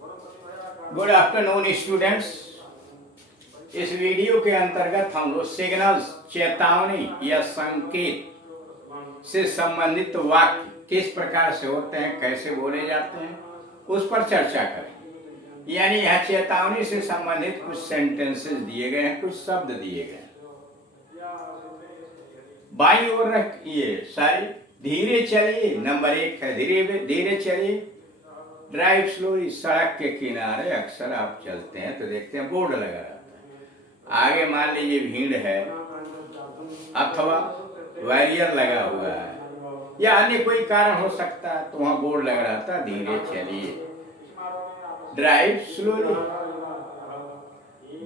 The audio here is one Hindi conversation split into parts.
Good afternoon students. इस वीडियो के अंतर्गत हम लोग सिग्नल्स, चेतावनी या संकेत से संबंधित वाक्य किस प्रकार से होते हैं, कैसे बोले जाते हैं, उस पर चर्चा करें। यानी यह चेतावनी से संबंधित कुछ सेंटेंसेस दिए गए हैं, कुछ शब्द दिए गए हैं। बाईं ओर रखिए सारी, धीरे चलिए, नंबर 1 है धीरे धीरे चलिए। ड्राइव स्लोली, सड़क के किनारे अक्सर आप चलते हैं तो देखते हैं बोर्ड लगा रहता है। आगे मान लीजिए भीड़ है अथवा बैरियर लगा हुआ है या अन्य कोई कारण हो सकता है, तो वहां बोर्ड लगा रहता है धीरे चलिए, ड्राइव स्लोली।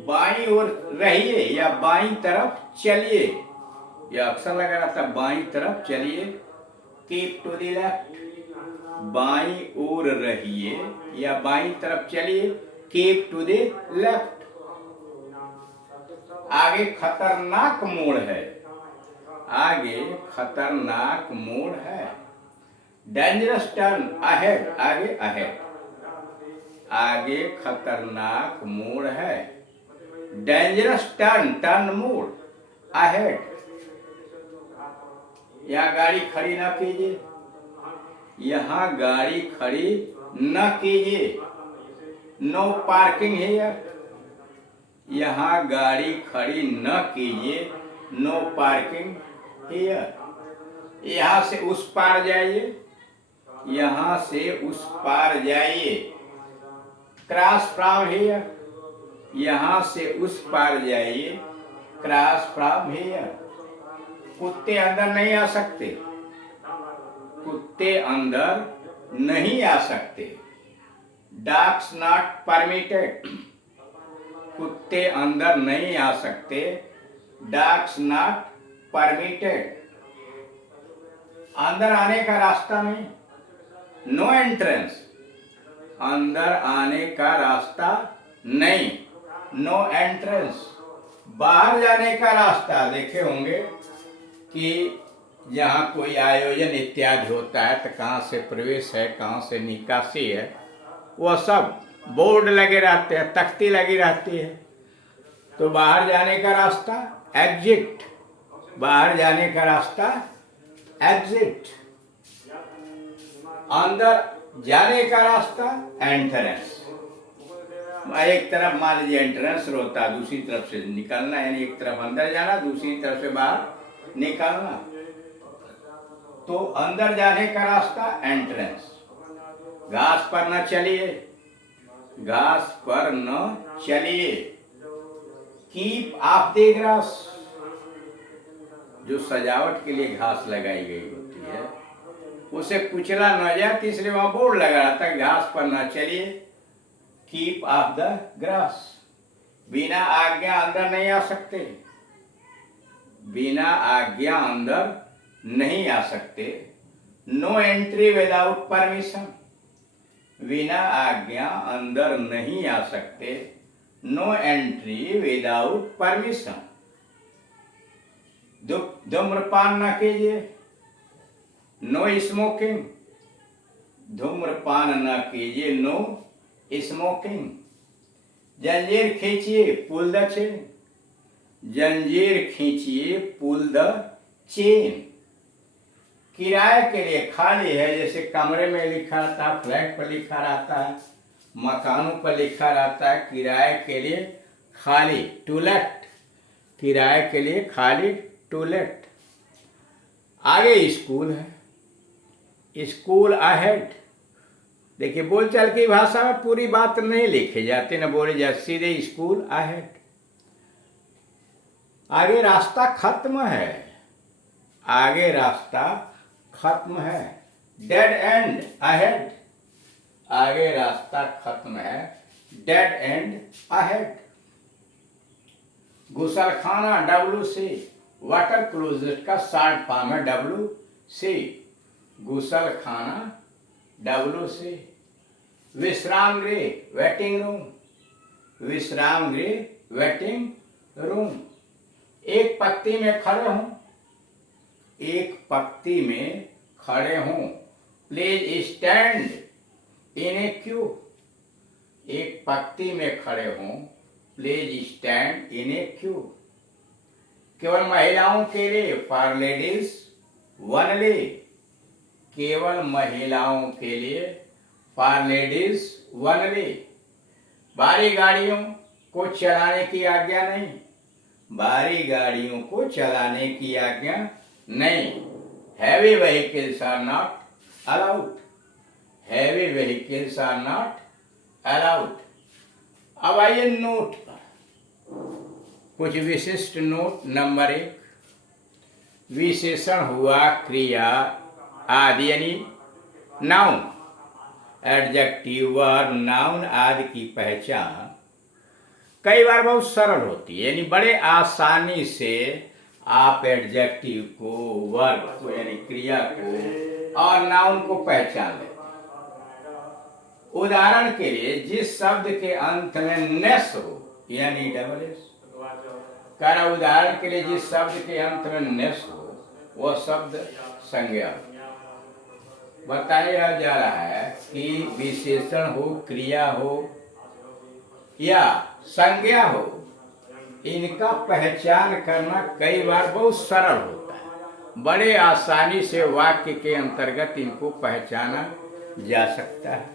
बाईं ओर रहिए या बाईं तरफ चलिए, यह अक्सर लगा रहता है बाईं तरफ चलिए। कीप टू द लेफ्ट, बाईं ओर रहिए या बाईं तरफ चलिए, कीप टू द लेफ्ट। आगे खतरनाक मोड़ है, आगे खतरनाक मोड़ है। डेंजरस टर्न अहेड, आगे अहेड, आगे खतरनाक मोड़ है। डेंजरस टर्न, टर्न मोड़ अहेड। यहाँ गाड़ी खड़ी ना कीजिए, यहाँ गाड़ी खड़ी न कीजिए। नो पार्किंग हियर, यहाँ गाड़ी खड़ी न कीजिए, नो पार्किंग हियर। यहाँ से उस पार जाइए, यहाँ से उस पार जाइए। क्रॉस फ्रॉम हियर, यहाँ से उस पार जाइए, क्रॉस फ्रॉम हियर। कुत्ते अंदर नहीं आ सकते, कुत्ते अंदर नहीं आ सकते। डॉग्स नॉट परमिटेड, कुत्ते अंदर नहीं आ सकते। Dogs not permitted. अंदर आने का रास्ता नहीं, नो एंट्रेंस, अंदर आने का रास्ता नहीं, नो एंट्रेंस। बाहर जाने का रास्ता देखे होंगे कि यहाँ कोई आयोजन इत्यादि होता है तो कहाँ से प्रवेश है, कहाँ से निकासी है, वह सब बोर्ड लगे रहते हैं, तख्ती लगी रहती है। तो बाहर जाने का रास्ता एग्जिट, बाहर जाने का रास्ता एग्जिट। अंदर जाने का रास्ता एंट्रेंस। एक तरफ मान लीजिए एंट्रेंस होता है, दूसरी तरफ से निकलना, यानी एक तरफ अंदर जाना, दूसरी तरफ से बाहर निकलना। तो अंदर जाने का रास्ता एंट्रेंस। घास पर न चलिए, घास पर न चलिए। कीप ऑफ द ग्रास, जो सजावट के लिए घास लगाई गई होती है उसे कुचला न जाए, तीसरे वहां बोर्ड लगा रहता है घास पर न चलिए, कीप ऑफ द ग्रास। बिना आज्ञा अंदर नहीं आ सकते, बिना आज्ञा अंदर नहीं आ सकते। नो एंट्री विदाउट परमिशन, बिना आज्ञा अंदर नहीं आ सकते। No entry without permission. धूम्रपान न कीजिए, नो स्मोकिंग, धूम्रपान न कीजिए, नो स्मोकिंग। जंजीर खींचिए, पुल द चेन, जंजीर खींचिए, पुल द चेन। किराए के लिए खाली है, जैसे कमरे में लिखा रहता है, फ्लैट पर लिखा रहता है, मकानों पर लिखा रहता है किराए के लिए खाली, टू लेट, किराए के लिए खाली, टू लेट। आगे स्कूल है, स्कूल अहेड। देखिए बोलचाल की भाषा में पूरी बात नहीं लिखी जाती, न बोली जाती, सीधे स्कूल अहेड। आगे रास्ता खत्म है, आगे रास्ता खत्म है। डेड एंड अहेड, आगे रास्ता खत्म है, डेड एंड अहेड। गुसलखाना WC, वाटर क्लोजेट का शॉर्ट फॉर्म है WC, गुसलखाना WC। विश्राम गृह वेटिंग रूम, विश्राम गृह वेटिंग रूम। एक पंक्ति में खड़े हों, एक पंक्ति में खड़े हों। Please stand in A Q, एक पंक्ति में खड़े हों, please stand in A Q. केवल महिलाओं के लिए, फॉर लेडीज ओनली, केवल महिलाओं के लिए, फॉर लेडीज ओनली। भारी गाड़ियों को चलाने की आज्ञा नहीं, भारी गाड़ियों को चलाने की आज्ञा नहीं। Heavy vehicles are not allowed, heavy vehicles are not allowed. अब आइए नोट पर, कुछ विशिष्ट नोट। नंबर 1, विशेषण हुआ क्रिया आदि यानी नाउन, एडजेक्टिव, वर्ब, नाउन आदि की पहचान कई बार बहुत सरल होती है, यानी बड़े आसानी से आप एडजेक्टिव को, वर्ब को यानी क्रिया को और नाउन को पहचान लें। उदाहरण के लिए, जिस शब्द के अंत में नेस हो यानी डबल एस, करा उदाहरण के लिए जिस शब्द के अंत में नेस हो वह शब्द संज्ञा हो। बताया जा रहा है कि विशेषण हो, क्रिया हो या संज्ञा हो, इनका पहचान करना कई बार बहुत सरल होता है। बड़े आसानी से वाक्य के अंतर्गत इनको पहचाना जा सकता है।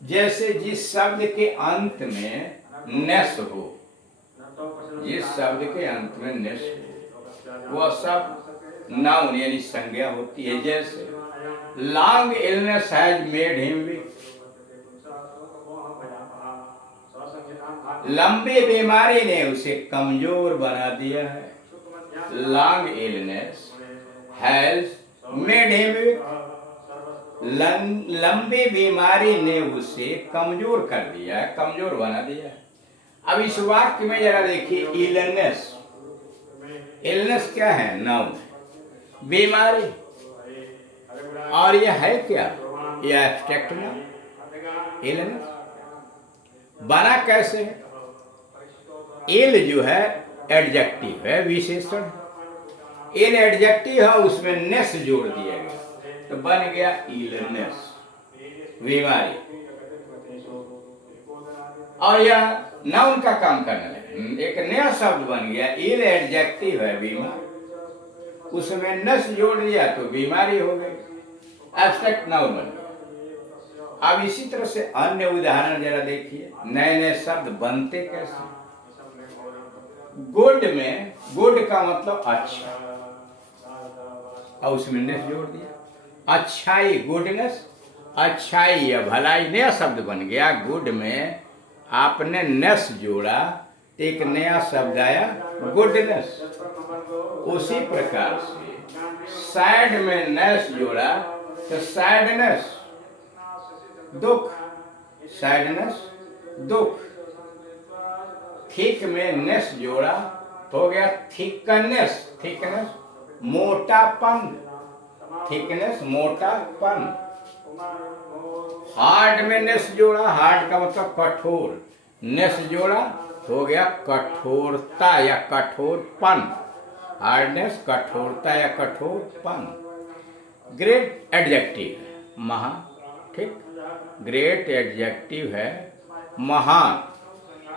जैसे जिस शब्द के अंत में नेस हो, जिस शब्द के अंत में नेस हो वह शब्द नाउन यानी संज्ञा होती है। जैसे long illness has made him weak, लंबी बीमारी ने उसे कमजोर बना दिया है। Long illness has made him weak, लंबी बीमारी ने उसे कमजोर कर दिया है, कमजोर बना दिया है। अब इस वाक्य में जरा देखिए, इलनेस, इलनेस क्या है? नाउन, बीमारी, और यह है क्या? यह एब्स्ट्रैक्ट नाउन। इलनेस बना कैसे है? इल जो है एडजेक्टिव है, विशेषण। इन एडजेक्टिव है, उसमें नेस जोड़ दिया गया तो बन गया इलनेस, बीमारी। और यह नाउन का काम करने लगे, एक नया शब्द बन गया। इल एडजेक्टिव है बीमार, उसमें नस जोड़ दिया तो बीमारी हो गई, एब्स्ट्रैक्ट नाउन बन गया। अब इसी तरह से अन्य उदाहरण जरा देखिए, नए नए शब्द बनते कैसे। गुड में, गुड का मतलब अच्छा, और उसमें नेस जोड़ दिया। अच्छाई, गुडनेस, अच्छाई या भलाई, नया शब्द बन गया। गुड में आपने नेस जोड़ा, एक नया शब्द आया गुडनेस। उसी प्रकार से सैड में नेस जोड़ा तो सैडनेस, दुख, सैडनेस, दुख। थिक में नेस जोड़ा तो हो गया थिकनेस, थिकनेस, मोटापन, थिकनेस, मोटापन। हार्ड में नेस जोड़ा, हार्ड का मतलब कठोर, नेस जोड़ा तो हो गया कठोरता या कठोरपन। हार्डनेस, कठोरता या कठोरपन। ग्रेट एडजेक्टिव है, महान, ठीक। ग्रेट एडजेक्टिव है, महान,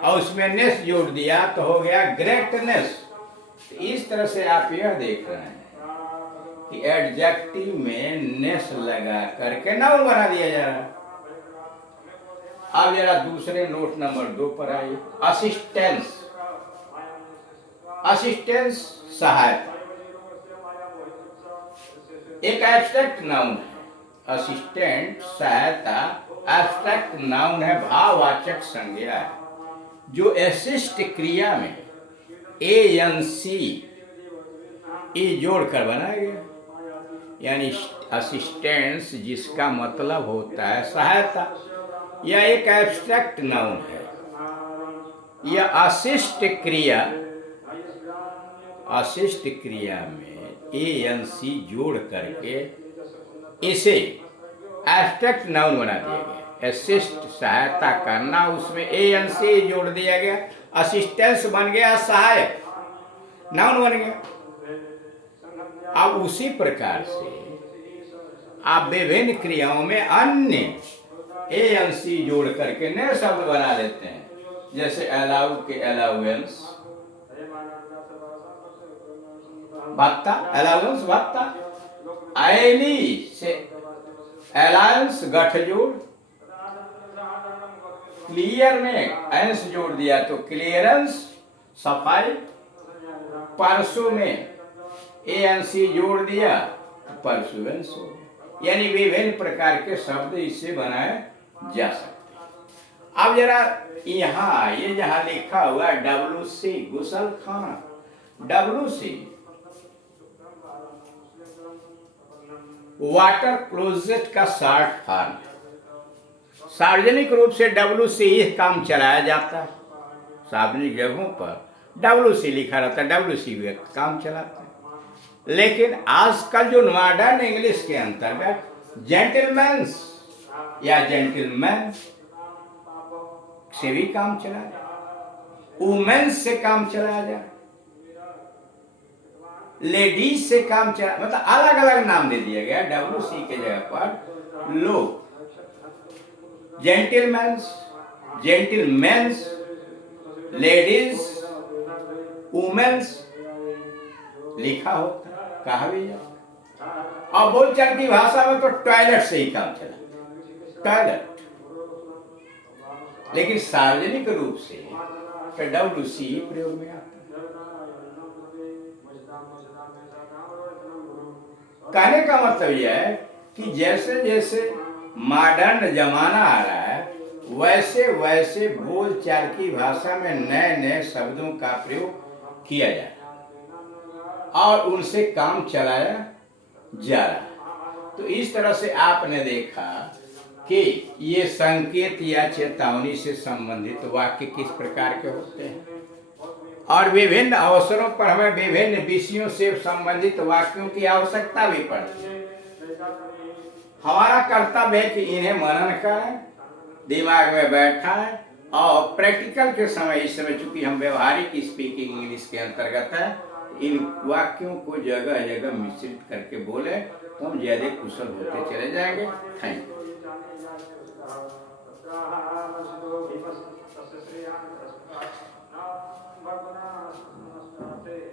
और उसमें नेस जोड़ दिया तो हो गया ग्रेटनेस। इस तरह से आप यह देख रहे हैं कि एडजेक्टिव में नेस लगा करके नाउन बना दिया जा रहा है। अब जरा दूसरे नोट नंबर 2 पर आइए, असिस्टेंस। असिस्टेंस सहायता, एक एब्स्ट्रैक्ट नाउन है। असिस्टेंट, सहायता, एब्स्ट्रैक्ट नाउन है, भाववाचक संज्ञा है, जो असिस्ट क्रिया में एएनसी ई जोड़कर बनाया गया। यानी असिस्टेंस जिसका मतलब होता है सहायता, यह एक एब्स्ट्रैक्ट नाउन है। यह असिस्ट क्रिया, असिस्ट क्रिया में एएनसी जोड़ करके इसे एब्स्ट्रैक्ट नाउन बना दिया गया। असिस्ट सहायता करना, उसमें एएनसी जोड़ दिया गया, असिस्टेंस बन गया सहायक, नाउन बन गया। अब उसी प्रकार से आप विभिन्न क्रियाओं में अन्य ANC जोड़ करके नए शब्द बना लेते हैं, जैसे अलाउ के अलाउंस, भत्ता, अलाउंस भत्ता। एली से अलायंस गठजोड़, क्लियर में एंस जोड़ दिया तो क्लियरेंस सफाई, परसों में ANC जोड़ दिया तो परसुएंस हो गया। यानी विभिन्न प्रकार के शब्द इससे बनाए जा सकते हैं। अब जरा यहाँ ये जहाँ लिखा हुआ WC गुसल खाना, WC वाटर क्लोजेट का शॉर्ट फॉर्म। सार्वजनिक रूप से WC ही काम चलाया जाता है, सार्वजनिक जगहों पर WC लिखा रहता है, WC व्यक्ति काम चलाता है। लेकिन आजकल जो मॉडर्न इंग्लिश के अंतर्गत जेंटलमैन्स या जेंटलमैन से भी काम चलाया जाए, वुमेन्स से काम चलाया जाए, लेडीज से काम चला, मतलब अलग अलग नाम दे दिया गया। WC के जगह पर लोग जेंटलमैन्स, जेंटलमैन्स, लेडीज, वुमेन्स लिखा होता है, कहा भी जाता। और बोलचाल की भाषा में तो टॉयलेट से ही काम चला, टॉयलेट। लेकिन सार्वजनिक रूप से तो WC प्रयोग में आता है। कहने का मतलब यह है कि जैसे जैसे मॉडर्न जमाना आ रहा है, वैसे वैसे बोलचाल की भाषा में नए नए शब्दों का प्रयोग किया जाए और उनसे काम चलाया जा रहा है। तो इस तरह से आपने देखा कि ये संकेत या चेतावनी से संबंधित वाक्य किस प्रकार के होते हैं, और विभिन्न अवसरों पर हमें विभिन्न विषयों से संबंधित वाक्यों की आवश्यकता भी पड़ती है। हमारा कर्तव्य है कि इन्हें मनन करें, दिमाग में बैठाएं और प्रैक्टिकल के समय, इस समय चूंकि हम व्यवहारिक स्पीकिंग इंग्लिश के अंतर्गत है, इन वाक्यों को जगह जगह मिश्रित करके बोले तो हम ज्यादा कुशल होते चले जाएंगे। Thank you.